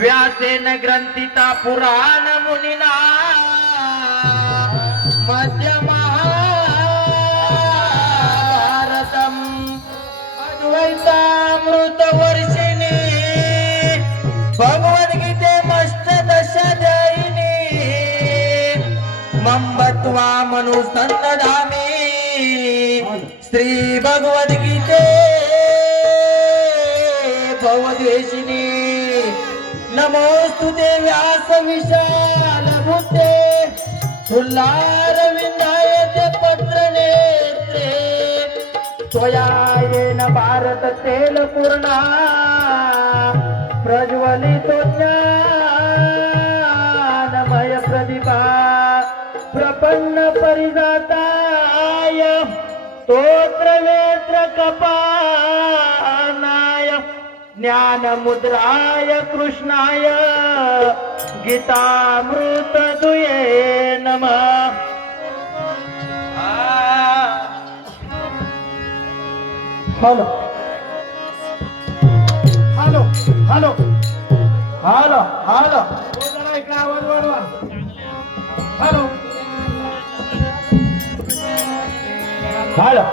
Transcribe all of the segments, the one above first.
व्यासेन ग्रंथिता पुराण मुनिना मध्य महाभारतम अद्वैतामृत वर्षिणी भगवद्गीते मष्टदशाध्यायिनी मंबत्वा मनुसन्नधामी श्री भगवद्गीते भवद्वेषिणी नमोस्तुते व्यास विशाल बुद्धे तुल्लारविंदाय ते पत्र नेत्रे त्वया येन भारत तेल पूर्णा प्रज्वलितो ज्ञानमय प्रदीपा प्रपन्न परिजाताय स्तोत्र वेत्र कपानाय ज्ञान मुद्राय कृष्णाय गीतामृत दुये नमः। Hello hello hello hello hello जरा इकडे आवाज वाढवा. Hello hello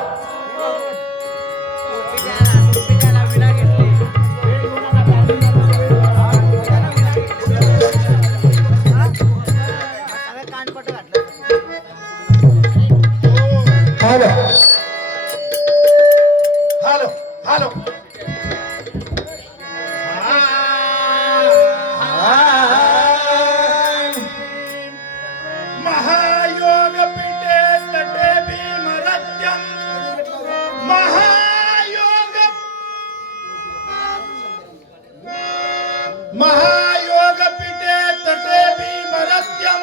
hello hello hello महायोग पीठे तटे भीमरत्यम महायोग पीठे तटे भीमरत्यम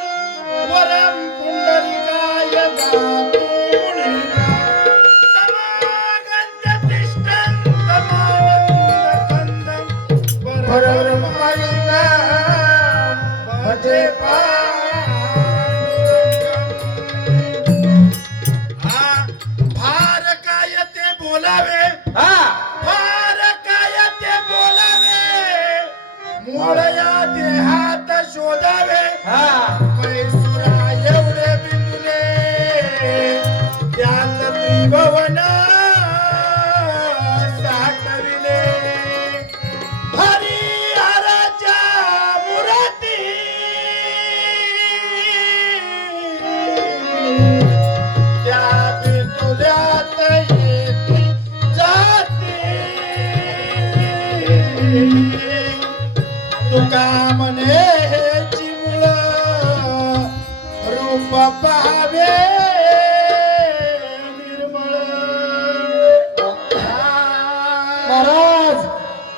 वरम पुंडरीकाय गातु मुनिना समागन्त्य तिष्ठन्तमानन्दकन्दं परब्रह्मविद्या भजे फार काय ते बोलावे फार काय ते बोलावे मूळ या देहात शोधावे पैसुरा एवढे बिंदुले त्यात त्रिभुवन साठविले हरिहराच्या मुराती त्या बिंदुल्यात येती जाती तुका म्हणे हेची मुळ रूप पाहावे निर्मळ. महाराज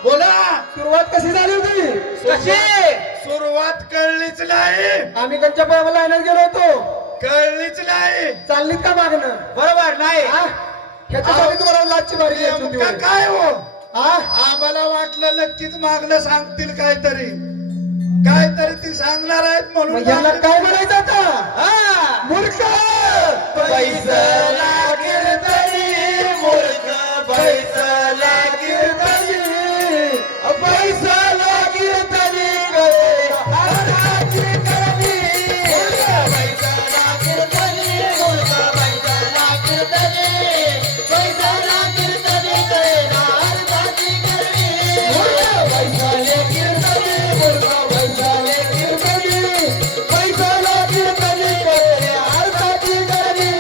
बोला सुरुवात कशी झाली होती? कशी सुरुवात कळलीच नाही आम्ही कंच्या पायाला लाईनच गेलो होतो. कळलीच नाही चाललीत का मागणं? बरोबर नाही ह्याच्यासाठी तुम्हाला लाचची बारी घ्यायची होती नेमकं होय. काय हो हा? आम्हाला वाटलं नक्कीच मागणं सांगतील काहीतरी ती सांगणार आहेत म्हणून मग याला काय म्हणायचं आता? हा. मूर्ख बैसला कीर्तनी मूर्ख बैसला कीर्तनी पैसाला कीर्तनी करे हराची करणी. बैसला कीर्तनी मूर्ख बैसला कीर्तनी बैसला कीर्तनी करे हराची करणी पैसाले कीर्तनी मूर्ख पैसाले कीर्तनी पैसाला कीर्तनी करे हराची करणी.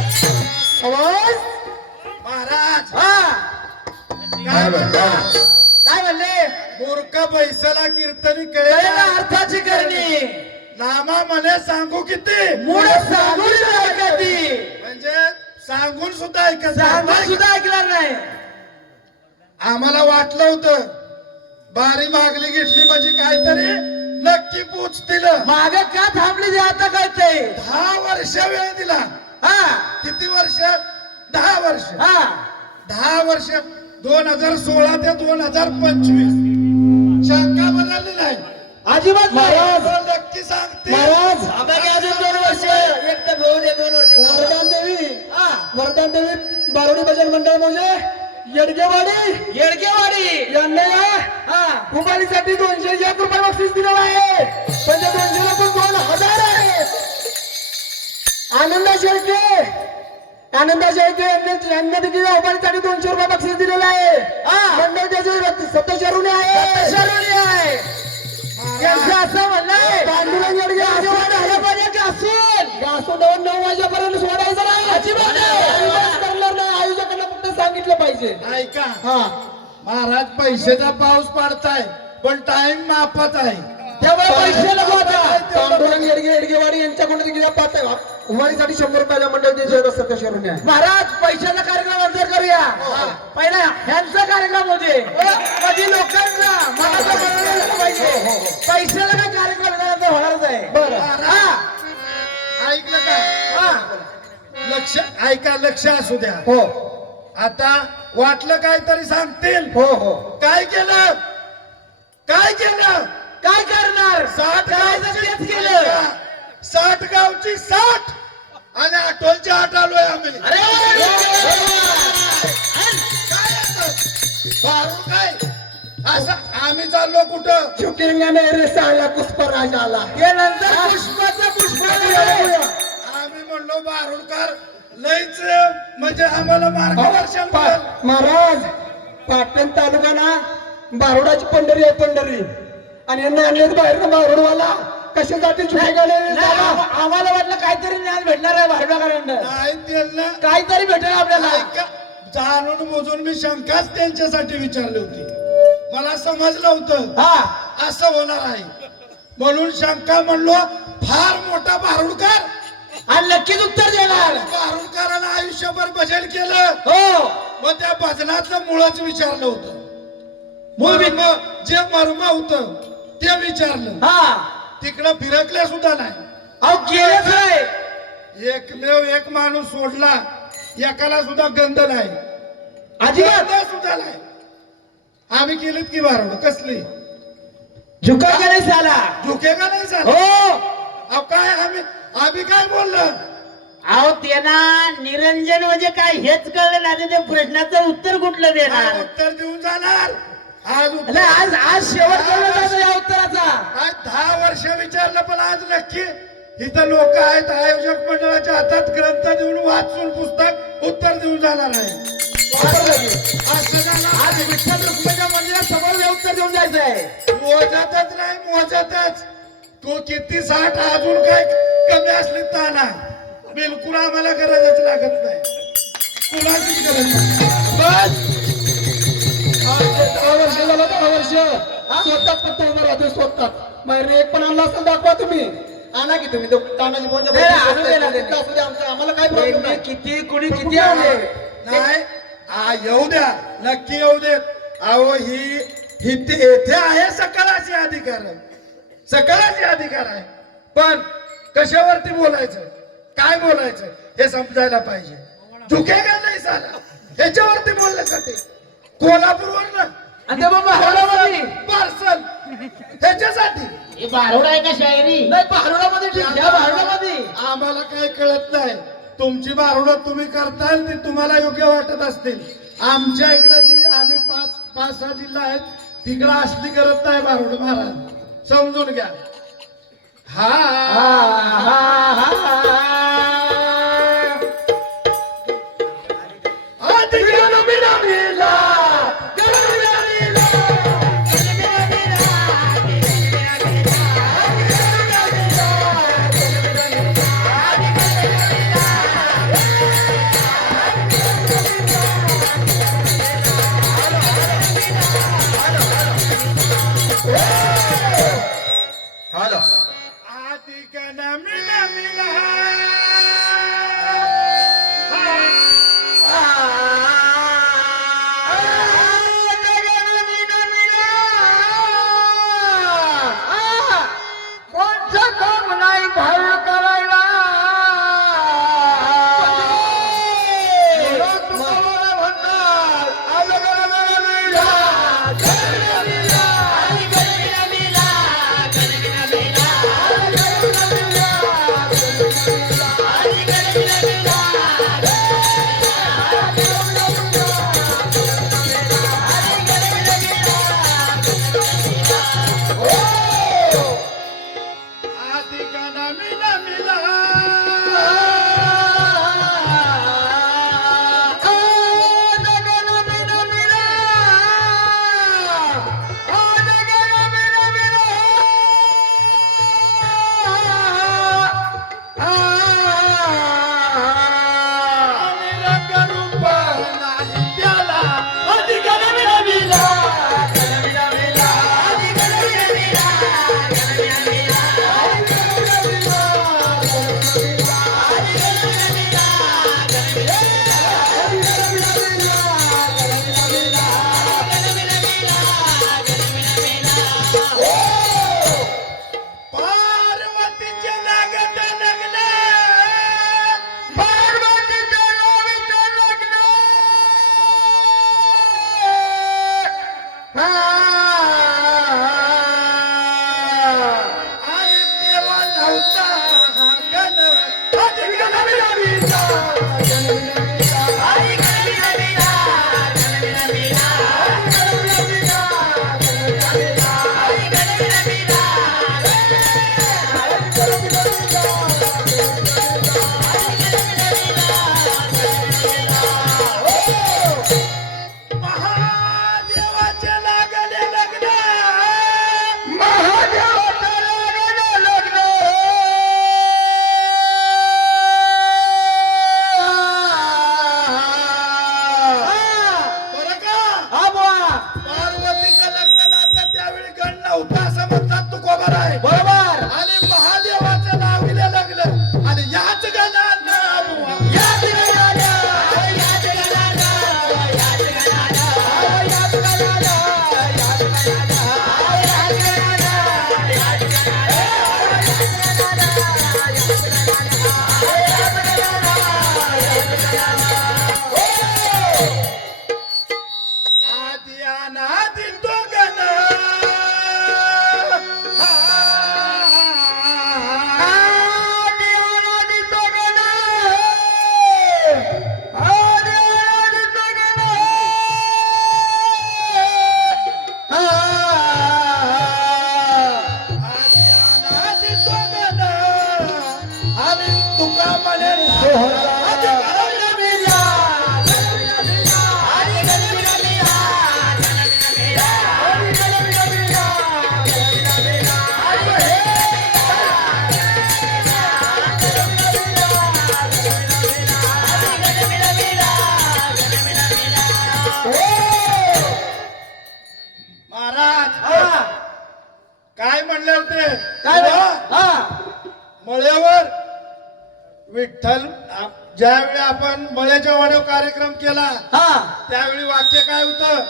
आवाज महाराज हा काय म्हणला काय म्हणले मूर्ख बैसला कीर्तनी कळेला कळे अर्थाची करणी नामा म्हणे सांगू किती मूळ सांगून ऐकती म्हणजे सांगून सुद्धा ऐकत सांगून नाही. सुद्धा ऐकणार नाही आम्हाला वाटलं होतं बारी मागली घेतली म्हणजे काहीतरी नक्की पोचतील माग का थांबली ते आता कळतंय 10 वर्ष वेळ दिला हा किती वर्ष 10 वर्ष हा 10 वर्ष 2016 ते 2025 शंका बदलली नाही अजिबात महाराज. नक्की सांगते महाराज आम्हाला अजून 2 वर्ष एक तर घेऊ दे 2 वर्ष वरदान देवी हा वरदान देवी बारोडी भजन मंडळ म्हणजे येडगेवाडी येडगेवाडी यांना हा रुपालीसाठी 201 रुपये बक्षीस दिलेलं आहे पण त्या 200 ला पण 2000 आहे आनंदा शेळके यांनी देखील रुपालीसाठी 200 रुपये बक्षीस दिलेलं आहे हा. मंडळ त्याचे सप्तशरुणी आहे शरणी आहे त्यांचं असं म्हणणं पांडुरंग येडगे आजोबाने आलं पाहिजे का असून 9 वाजेपर्यंत सोडायचं नाही अजिबात नाही. अजिबात करणार नाही आयोजकांना फक्त सांगितलं पाहिजे ऐका हा महाराज पैशाचा पाऊस पाडताय पण टाइम मापात आहे त्यामुळे पैसे नको आता पांडुरंग येडगेवाडी यांच्याकडून देखील पाहताय उमारीसाठी 100 रुपयाला मंडळ द्यायचं सत्याशरून आहे महाराज पैशाचा कार्यक्रम नंतर करूया पहिला ह्यांचा कार्यक्रम होते कधी लोकांचा मनाचा मनोरंजन झालं पाहिजे पैशाला काय कार्यक्रम नंतर होणारच आहे बरं हा ऐकलं का हा लक्ष ऐका लक्ष असू द्या हो आता वाटलं काहीतरी सांगतील हो हो काय केलं काय केलं काय करणार 60 करायचं तेच केलं 60 गावची 60 आणि आठवलची 8 आलोय आम्ही अरे काय असं? बारून काय असं आम्ही चाललो कुठं शुकिंगाने रे साळला पुष्पराज आला हे नंतर पुष्पाचं पुष्प आम्ही म्हणलो बारुणकर लईच म्हणजे आम्हाला मार्गदर्शन करेल. महाराज पाटण तालुका ना बारोडाची पंढरी आहे पंढरी आणि यांना आणलेत बाहेर बारोडवाला कशासाठी चुकीगाने आम्हाला वाटलं काहीतरी ज्ञान भेटणार आहे भारताकडनं नाही त्यांना काहीतरी भेटेल आपल्याला ऐका, जाणून बुजून मी शंकाच त्यांच्यासाठी विचारली होती मला समजलं होतं हा असं होणार आहे म्हणून शंका म्हणलो फार मोठा बारुणकर आणि नक्कीच उत्तर देणार बारुणकरानं आयुष्यभर भजन केलं हो मग त्या भजनातलं मुळच विचारलं होतं मूळ बी- मर्म जे मर्म होतं ते विचारलं हा तिकडं फिरकले सुद्धा नाही अहो गेलेच नाही एकमेव एक माणूस सोडला एकाला सुद्धा गंध नाही अजिबात गंध सुद्धा नाही आम्ही केलीत की बारोड कसली झुका का नाही साला झुके का नाही झालं हो अहो काय आम्ही काय बोललो अहो त्यांना निरंजन म्हणजे काय हेच कळलं नाही त्या प्रश्नाचं उत्तर कुठलं देणार काय उत्तर देऊन जाणार आज उत्तर नाही, आज शेवट करून जातो या उत्तराचा काय 10 वर्ष विचारलं पण आज नक्की इथं लोक आहेत आयोजक मंडळाच्या हातात ग्रंथ देऊन वाचून पुस्तक उत्तर देऊन जाणार आहे असं झालं आज विठ्ठल रुक्मिणीच्या मंदिरात समोर उत्तर देऊन जायचंय. मोजतच नाही मोजतच तो किती 60 अजून काय कमी असली ताना बिलकुल आम्हाला गरजच लागत नाही कुणाचीच गरज नाही बस 10 वर्ष झालं 10 वर्ष स्वतःच फक्त उभं राहतोय स्वतःच बाहेर एक पण आणला असेल दाखवा तुम्ही आणा की तुम्ही तो तानाजी भाऊंच्या नाही, बरोबर आणू दे ना असू त्यांनी. दे आमचं आम्हाला काय प्रॉब्लेम एकटे नाही किती कुणी किती आले नाही हा येऊ द्या नक्की येऊ देत अहो ही येथे आहे सकलाचे अधिकार सकलाचे अधिकार आहे पण कशावरती बोलायचं काय बोलायचं हे समजायला पाहिजे झुकेगा नाही साला ह्याच्यावरती बोलण्यासाठी कोल्हापूरवर ना आणि ते मग भारुडामध्ये पार्सल ह्याच्यासाठी हे बारोड आहे का शायरी? नाही भारुडामध्ये ठीक आहे भारुडामध्ये आम्हाला काही कळत नाही तुमची बारुडं तुम्ही करताल ती तुम्हाला योग्य वाटत असतील आमच्या इकडे जी आम्ही 5-6 जिल्हा आहेत तिकडं असली करत नाही बारुड महाराज समजून घ्या आदि गना मिला मिला कोणचं काम नाही भाऊ करायला आदि गना मिला मिला रंगरूप नाही त्याला आदि गना मिला मिला पार्वतीचे लागत लग्न पार्वतीचे लागत लग्न आणि देवा नव्हता हा गण आदि गना मिला मिला आदि गना मिला मिला महादेवाचे लागले लग्न महादेवाचे लागले लग्न बरं का हा बुवा पार्वतीचं लग्न लागलं त्यावेळी गण नव्हता असं म्हणतात तुकोबार आहे बरोबर आणि महादेवाचं नाविले लागलं आणि याच गणानं याच गणानं याच गणानं याच गणानं याच आदि अनादि तो गण काय म्हणले होते काय तुला? हा मळ्यावर विठ्ठल ज्यावेळी आपण मळ्याच्या वाड्यावर कार्यक्रम केला हा त्यावेळी वाक्य काय होतं?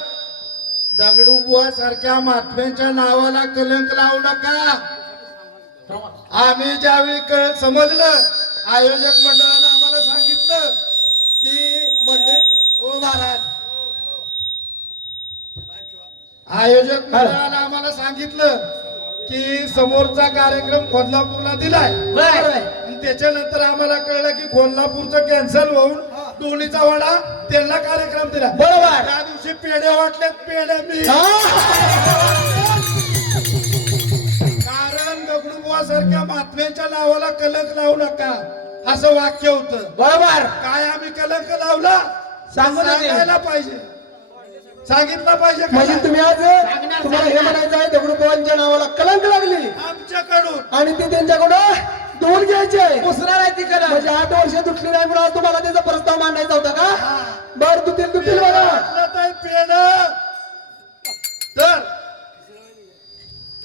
दगडू बुवा सारख्या महात्म्यांच्या नावाला कलंक लावू नका. आम्ही ज्यावेळी समजलं आयोजक मंडळानं आम्हाला सांगितलं की ओ महाराज आयोजक मंडळानं आम्हाला सांगितलं की समोरचा कार्यक्रम कोल्हापूरला दिलाय बर आणि त्याच्यानंतर आम्हाला कळलं की कोल्हापूरचं कॅन्सल होऊन डोलीचा वाडा त्यांना कार्यक्रम दिला. बरोबर. त्या दिवशी पेढे वाटलेत पेढे मी कारण दगडूबुवा सारख्या महात्म्यांच्या नावाला कलंक लावू नका असं वाक्य होतं. बरोबर काय आम्ही कलंक लावला सांगायला पाहिजे सांगितलं पाहिजे का म्हणजे नाही? तुम्ही आज तुम्हाला हे म्हणायचं आहे दगडूबाबांच्या नावाला कलंक लागली आमच्याकडून आणि ते त्यांच्याकडं दूर घ्यायचे पुसणार आहे ती कलम म्हणजे 8 वर्ष तुटली नाही म्हणून आज तुम्हाला त्याचा प्रस्ताव मांडायचा होता का? बर तुतील बघा. पेढ तर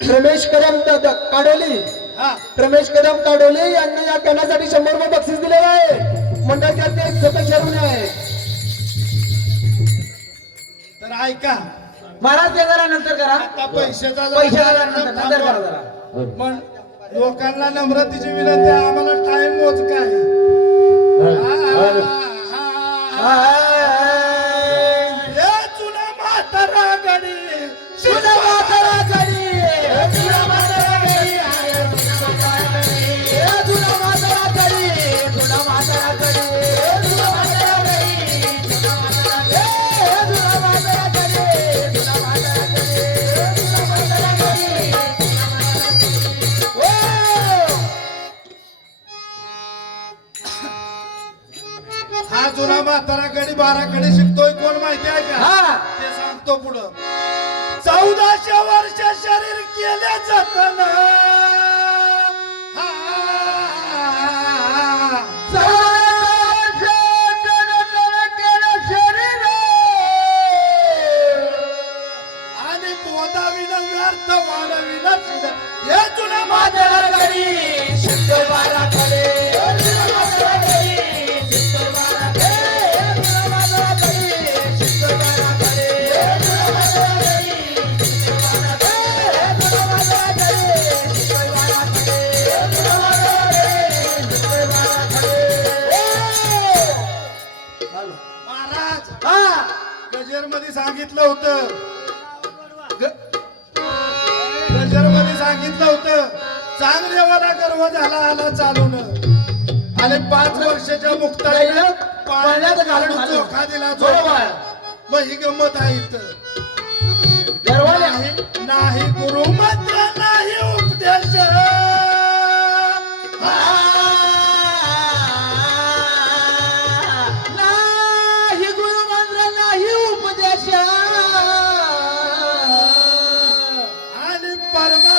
रमेश कदम काडोली हा रमेश कदम काडोली यांना या गाण्यासाठी 100 रुपये बक्षीस दिलेलं आहे. मंडळाचे अध्यक्ष सतीश शरून आहे. तर ऐका महाराज ते जरा नंतर करा आता पैशाचा पैशाला नंतर करा जरा पण लोकांना नम्रतेची विनंती आहे, आम्हाला टाइम मोज काय हे जुना म्हातारा गडी तुझा म्हातारा गडी तुझा म्हातारा गडी तुझा म्हातारा गडी तुझा म्हातारा गडी तुझा म्हातारा गडी तुझा म्हातारा गडी तुझा म्हातारा गडी तुझा म्हातारा गडी तुझा म्हातारा गडी हा जुना म्हातारा गडी 12 कडे शिकतोय कोण माहिती आहे का? हा ते सांगतो पुढं 1400 वर्ष शरीर केले जतन आणि बोधाविन व्यर्थ वाढविन हे जुना म्हातारा गडी महाराज गजर मध्ये सांगितलं होतं गजर मध्ये सांगितलं होतं चांगदेवाला गर्व झाला आला चालून आणि 5 वर्षाच्या मुक्ताईला पाण्यात घालून चोखा दिला बरोबर. मग ही गंमत आहे इथं. गर्वाने नाही गुरु मंत्र नाही उपदेश नाही गुरु मंत्र नाही उपदेश आणि परमा